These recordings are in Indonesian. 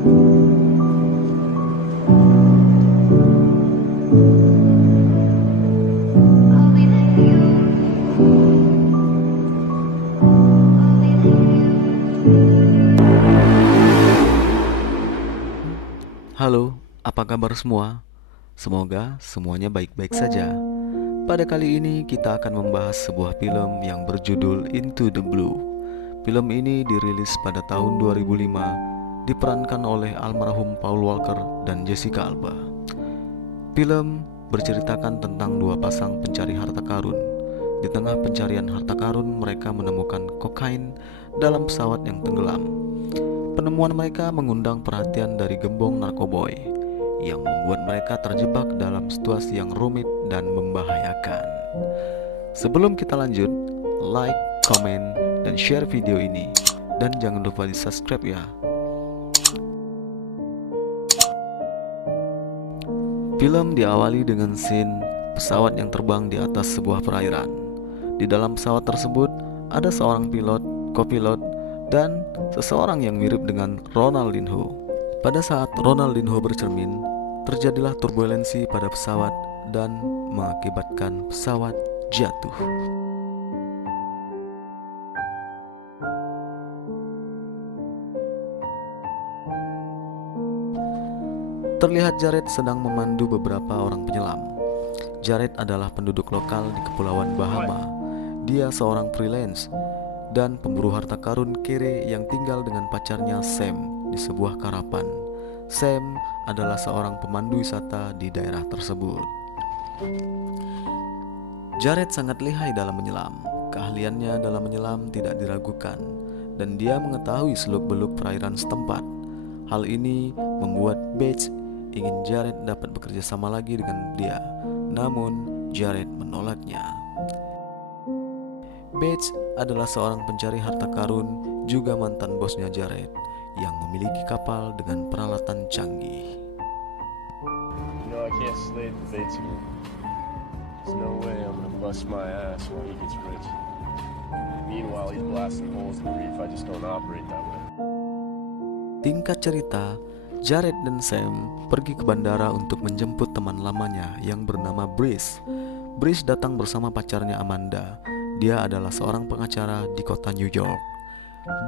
Halo, apa kabar semua? Semoga semuanya baik-baik saja. Pada kali ini kita akan membahas sebuah film yang berjudul Into the Blue. Film ini dirilis pada tahun 2005, diperankan oleh almarhum Paul Walker dan Jessica Alba. Film berceritakan tentang dua pasang pencari harta karun. Di tengah pencarian harta karun, mereka menemukan kokain dalam pesawat yang tenggelam. Penemuan mereka mengundang perhatian dari gembong narkoboy yang membuat mereka terjebak dalam situasi yang rumit dan membahayakan. Sebelum kita lanjut, like, komen, dan share video ini. Dan jangan lupa di subscribe ya. Film diawali dengan scene pesawat yang terbang di atas sebuah perairan. Di dalam pesawat tersebut ada seorang pilot, kopilot, dan seseorang yang mirip dengan Ronaldinho. Pada saat Ronaldinho bercermin, terjadilah turbulensi pada pesawat dan mengakibatkan pesawat jatuh. Terlihat Jared sedang memandu beberapa orang penyelam. Jared adalah penduduk lokal di Kepulauan Bahama. Dia seorang freelance dan pemburu harta karun kere yang tinggal dengan pacarnya Sam di sebuah karavan. Sam adalah seorang pemandu wisata di daerah tersebut. Jared sangat lihai dalam menyelam. Keahliannya dalam menyelam tidak diragukan, dan dia mengetahui seluk-beluk perairan setempat. Hal ini membuat Bates ingin Jared dapat bekerja sama lagi dengan dia. Namun Jared menolaknya. Bates adalah seorang pencari harta karun, juga mantan bosnya Jared, yang memiliki kapal dengan peralatan canggih. I can't slay the Bates again. There's no way I'm gonna bust my ass while he gets rich. Meanwhile, he's blasting holes in the reef. I just don't operate that way. Tingkat cerita, Jared dan Sam pergi ke bandara untuk menjemput teman lamanya yang bernama Brice. Brice datang bersama pacarnya Amanda. Dia adalah seorang pengacara di kota New York.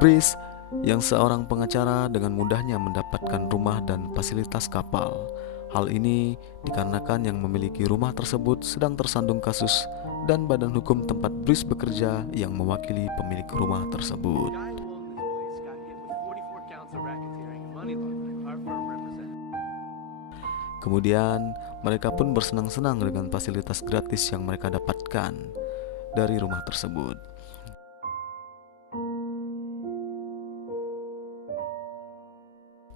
Brice yang seorang pengacara dengan mudahnya mendapatkan rumah dan fasilitas kapal. Hal ini dikarenakan yang memiliki rumah tersebut sedang tersandung kasus dan badan hukum tempat Brice bekerja yang mewakili pemilik rumah tersebut. Kemudian mereka pun bersenang-senang dengan fasilitas gratis yang mereka dapatkan dari rumah tersebut.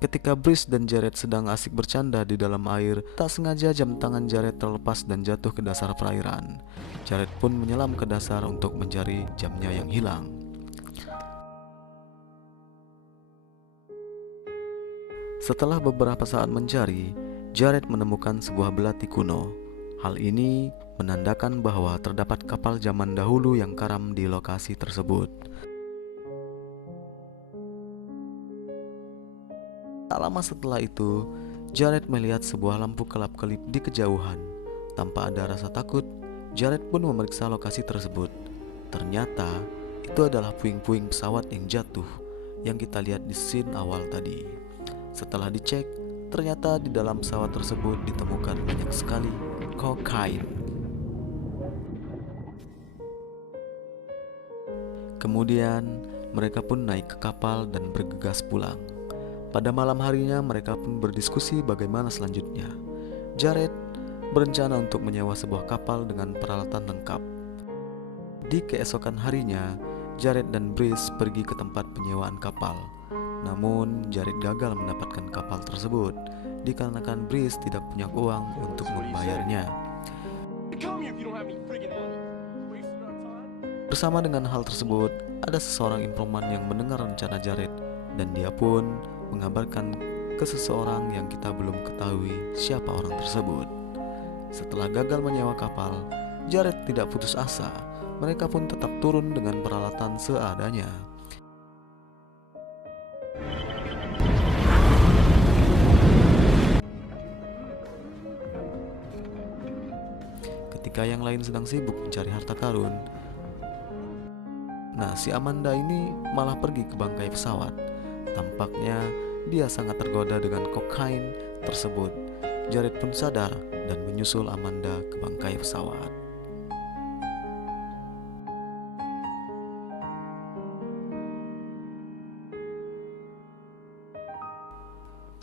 Ketika Brice dan Jared sedang asik bercanda di dalam air, tak sengaja jam tangan Jared terlepas dan jatuh ke dasar perairan. Jared pun menyelam ke dasar untuk mencari jamnya yang hilang. Setelah beberapa saat mencari, Jared menemukan sebuah belati kuno. Hal ini menandakan bahwa terdapat kapal zaman dahulu yang karam di lokasi tersebut. Tak lama setelah itu, Jared melihat sebuah lampu kelap-kelip di kejauhan. Tanpa ada rasa takut, Jared pun memeriksa lokasi tersebut. Ternyata itu adalah puing-puing pesawat yang jatuh yang kita lihat di scene awal tadi. Setelah dicek, ternyata di dalam pesawat tersebut ditemukan banyak sekali kokain. Kemudian mereka pun naik ke kapal dan bergegas pulang. Pada malam harinya mereka pun berdiskusi bagaimana selanjutnya. Jared berencana untuk menyewa sebuah kapal dengan peralatan lengkap. Di keesokan harinya, Jared dan Brice pergi ke tempat penyewaan kapal. Namun Jared gagal mendapatkan kapal tersebut dikarenakan Brice tidak punya uang untuk membayarnya. Bersama dengan hal tersebut, ada seseorang informan yang mendengar rencana Jared, dan dia pun mengabarkan ke seseorang yang kita belum ketahui siapa orang tersebut. Setelah gagal menyewa kapal, Jared tidak putus asa. Mereka pun tetap turun dengan peralatan seadanya. ketika yang lain sedang sibuk mencari harta karun. Nah, si Amanda ini malah pergi ke bangkai pesawat. Tampaknya dia sangat tergoda dengan kokain tersebut. Jared pun sadar dan menyusul Amanda ke bangkai pesawat.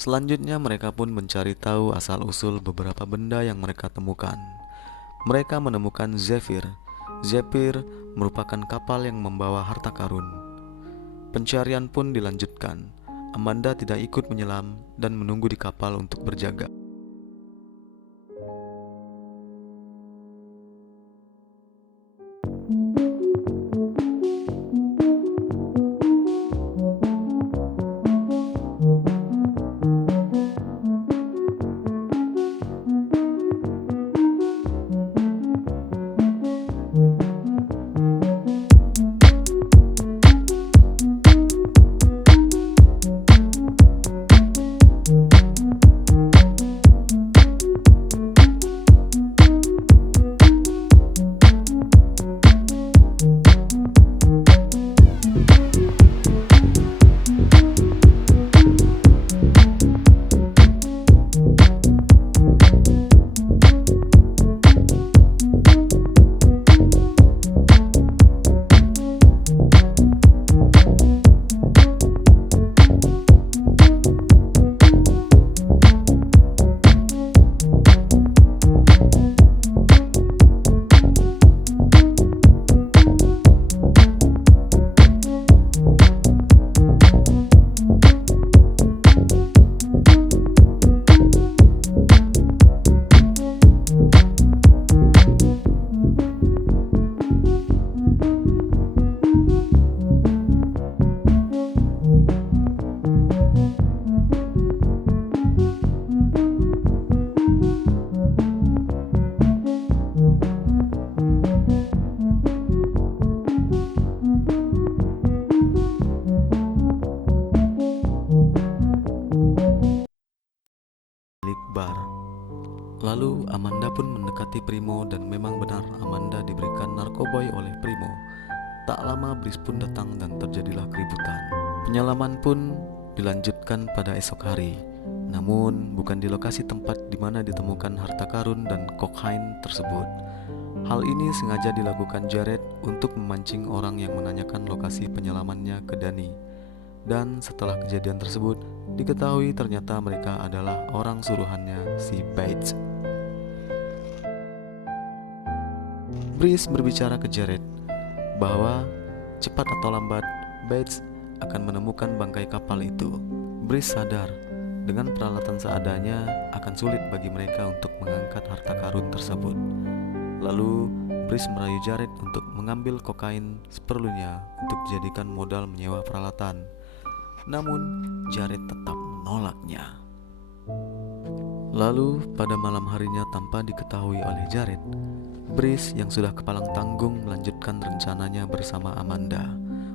Selanjutnya mereka pun mencari tahu asal-usul beberapa benda yang mereka temukan. Mereka menemukan Zephyr. Zephyr merupakan kapal yang membawa harta karun. Pencarian pun dilanjutkan. Amanda tidak ikut menyelam dan menunggu di kapal untuk berjaga. Milik bar. Lalu Amanda pun mendekati Primo dan memang benar Amanda diberikan narkoboy oleh Primo. Tak lama Brice pun datang dan terjadilah keributan. Penyelaman pun dilanjutkan pada esok hari. Namun bukan di lokasi tempat di mana ditemukan harta karun dan kokain tersebut. Hal ini sengaja dilakukan Jared untuk memancing orang yang menanyakan lokasi penyelamannya ke Danny. Dan setelah kejadian tersebut, diketahui ternyata mereka adalah orang suruhannya si Bates. Brice berbicara ke Jared bahwa cepat atau lambat Bates akan menemukan bangkai kapal itu. Brice sadar dengan peralatan seadanya akan sulit bagi mereka untuk mengangkat harta karun tersebut. Lalu Brice merayu Jared untuk mengambil kokain seperlunya untuk dijadikan modal menyewa peralatan. Namun Jared tetap menolaknya. Lalu pada malam harinya tanpa diketahui oleh Jared, Brice yang sudah kepalang tanggung melanjutkan rencananya bersama Amanda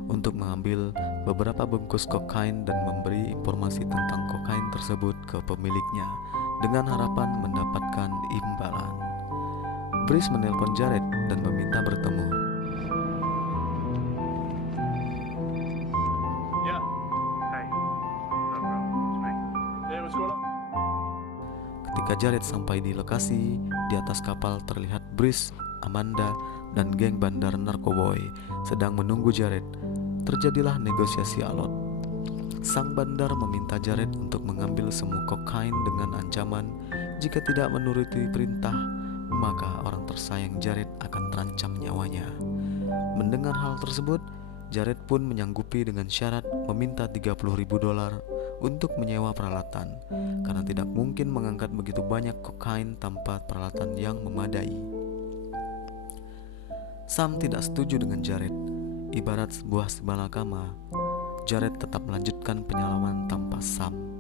untuk mengambil beberapa bungkus kokain dan memberi informasi tentang kokain tersebut ke pemiliknya dengan harapan mendapatkan imbalan. Brice menelpon Jared dan meminta bertemu. Yeah. Hey. No, bro. It's me. Hey, what's going on? Ketika Jared sampai di lokasi, di atas kapal terlihat Brice, Amanda, dan geng bandar narkoboy sedang menunggu Jared. Terjadilah negosiasi alot. Sang bandar meminta Jared untuk mengambil semua kokain dengan ancaman jika tidak menuruti perintah, maka orang tersayang Jared akan terancam nyawanya. Mendengar hal tersebut, Jared pun menyanggupi dengan syarat meminta $30.000 untuk menyewa peralatan, karena tidak mungkin mengangkat begitu banyak kokain tanpa peralatan yang memadai. Sam tidak setuju dengan Jared. Ibarat sebuah malakama, Jared tetap melanjutkan penyelaman tanpa Sam.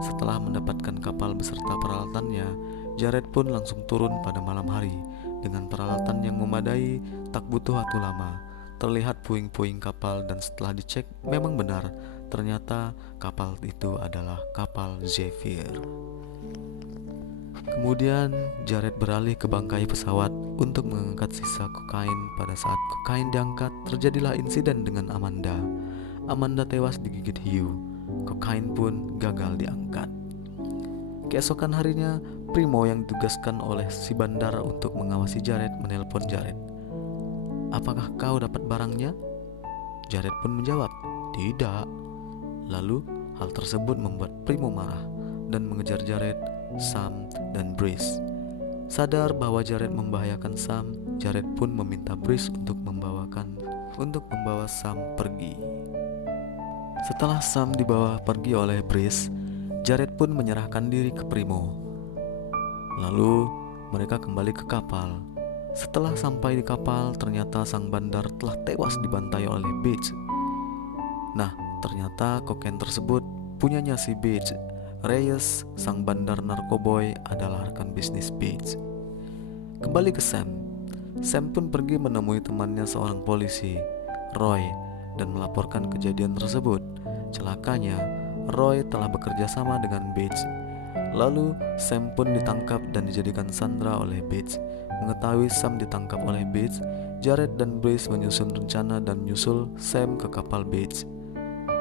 Setelah mendapatkan kapal beserta peralatannya, Jared pun langsung turun pada malam hari. Dengan peralatan yang memadai, tak butuh waktu lama. Terlihat puing-puing kapal dan setelah dicek memang benar, ternyata kapal itu adalah kapal Zephyr. Kemudian Jared beralih ke bangkai pesawat untuk mengangkat sisa kokain. Pada saat kokain diangkat, terjadilah insiden dengan Amanda. Amanda tewas digigit hiu. Kokain pun gagal diangkat. Keesokan harinya, Primo yang ditugaskan oleh si bandar untuk mengawasi Jared menelpon Jared. "Apakah kau dapat barangnya?" Jared pun menjawab, "Tidak." Lalu hal tersebut membuat Primo marah dan mengejar Jared, Sam, dan Brice. Sadar bahwa Jared membahayakan Sam, Jared pun meminta Brice untuk membawa Sam pergi. Setelah Sam dibawa pergi oleh Brice, Jared pun menyerahkan diri ke Primo. Lalu mereka kembali ke kapal. Setelah sampai di kapal, ternyata sang bandar telah tewas dibantai oleh Beach. Nah, ternyata kokain tersebut punyanya si Beach. Reyes, sang bandar narkoboy, adalah rekan bisnis Beach. Kembali ke Sam. Sam pun pergi menemui temannya seorang polisi, Roy, dan melaporkan kejadian tersebut. Celakanya, Roy telah bekerja sama dengan Beach. Lalu Sam pun ditangkap dan dijadikan sandera oleh Beach. Mengetahui Sam ditangkap oleh Beach, Jared dan Brice menyusun rencana dan menyusul Sam ke kapal Beach.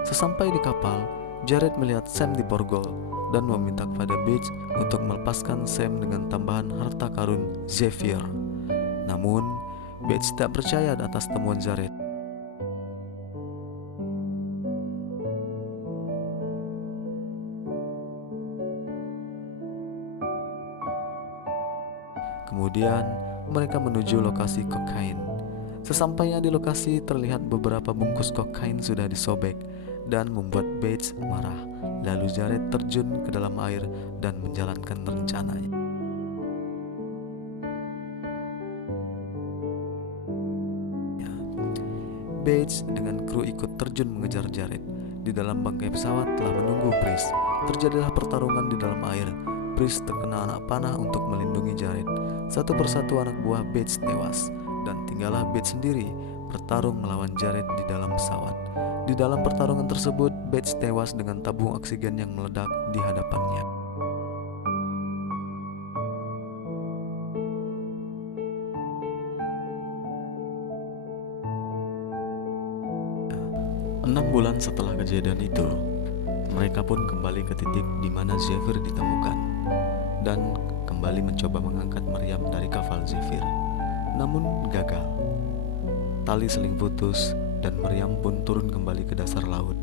Sesampai di kapal, Jared melihat Sam diborgol dan meminta kepada Beach untuk melepaskan Sam dengan tambahan harta karun Xavier. Namun, Beach tak percaya atas temuan Jared. Kemudian mereka menuju lokasi kokain. Sesampainya di lokasi, terlihat beberapa bungkus kokain sudah disobek dan membuat Bates marah. Lalu Jared terjun ke dalam air dan menjalankan rencananya. Bates dengan kru ikut terjun mengejar Jared. Di dalam bangkai pesawat telah menunggu Brice. Terjadilah pertarungan di dalam air. Brice terkena anak panah untuk melindungi Jared. Satu persatu anak buah Bates tewas, dan tinggallah Bates sendiri bertarung melawan Jared di dalam pesawat. Di dalam pertarungan tersebut, Bates tewas dengan tabung oksigen yang meledak di hadapannya. Enam bulan setelah kejadian itu, mereka pun kembali ke titik di mana Xavier ditemukan dan kembali mencoba mengangkat meriam dari kapal Xavier. Namun gagal. Tali seling putus dan meriam pun turun kembali ke dasar laut,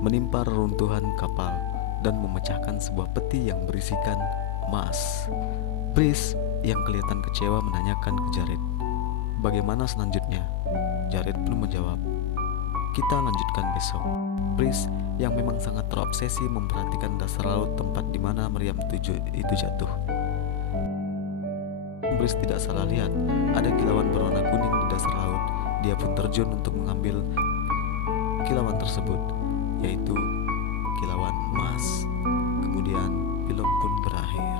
menimpa reruntuhan kapal dan memecahkan sebuah peti yang berisikan emas. Brice yang kelihatan kecewa menanyakan ke Jared, "Bagaimana selanjutnya?" Jared pun menjawab, "Kita lanjutkan besok." Brice yang memang sangat terobsesi memperhatikan dasar laut tempat di mana meriam itu jatuh. Brice tidak salah lihat, ada kilauan berwarna kuning di dasar laut. Dia pun terjun untuk mengambil kilauan tersebut, yaitu kilauan emas. Kemudian film pun berakhir.